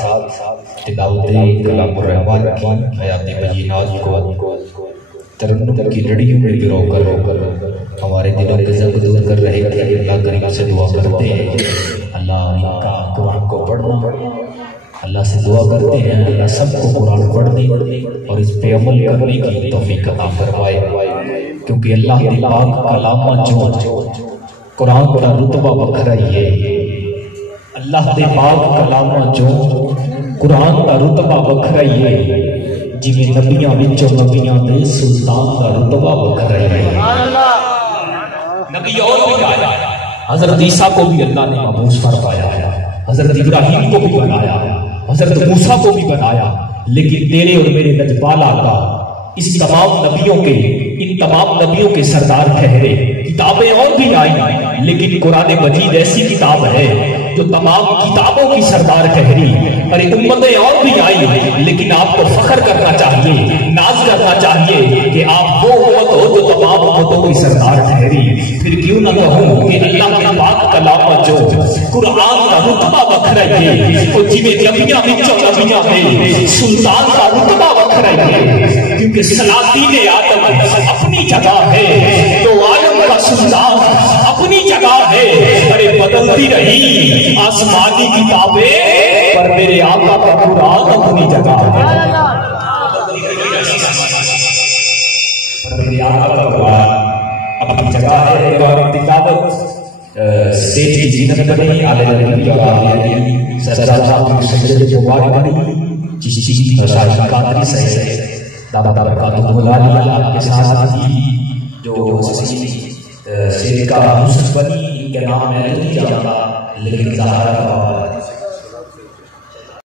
تلاوت کلام الرحمن کی آیات بینات کو ترنم کی لڑیوں میں گرو کر ہمارے دلوں کے ضبط دور کر رہے کہ اللہ کریم سے دعا کرتے ہیں اللہ ان کا قرآن کو پڑھنا، اللہ سے دعا کرتے ہیں اللہ سب کو قرآن پڑھنے اور اس پہ عمل کرنے کی توفیق عطا فرمائے، کیونکہ اللہ کے پاک کلام جو قرآن کا رتبہ بکھرا ہی ہے، اللہ کے پاک کلام جو قرآن کا رتبہ بکھرا ہی ہے، جی نبیاں وچوں نبیاں دے سلطان کا رتبہ بکھرا ہی ہے۔ نبی اور بھی آیا، حضرت عیسیٰ کو بھی اللہ نے مبعوث فرمایا ہے، حضرت ابراہیم کو بھی بنایا، حضرت موسیٰ کو بھی بنایا، لیکن تیرے اور میرے نجبال آقا اس تمام نبیوں کے ان تمام نبیوں کے سردار ٹھہرے۔ کتابیں اور بھی آئی لیکن قرآن مجید ایسی کتاب ہے جو تمام کتابوں کی سردار ٹھہری، اور امتیں اور بھی آئی لیکن آپ کو فخر کرنا چاہیے، ناز کرنا چاہیے کہ آپ وہ امت ہو جو تمام امتوں کی سردار ٹھہری۔ پھر کیوں نہ کہوں کہ اللہ کے پاک کلام جو قرآن کا رتبہ بکھرا ہے، وہ جویں نبیاں وچوں نبیاں میں سلطان کا رتبہ بکھرا ہے، کیونکہ سلاطین آدم اپنی جگہ ہے تو عالم کا سلطان اپنی جگہ ہے، بڑے بدلتی رہی آسمانی کتابیں پر میرے آقا کا قرآن اپنی جگہ ہے، میرے آقا کا قرآن اپنی جگہ ہے۔ اور تلاوت سٹیج کی زینت بنی، آلے نبی اور آلے سرزادہ کی سجدے مبارک بنی، جس چیز کی شاہد قادری سے دادا برکاتہ ملالی آپ کے ساتھ تھی، جو سید کا حسن بنی، ان کے نام میں نہیں جانتا لیکن ظاہر کا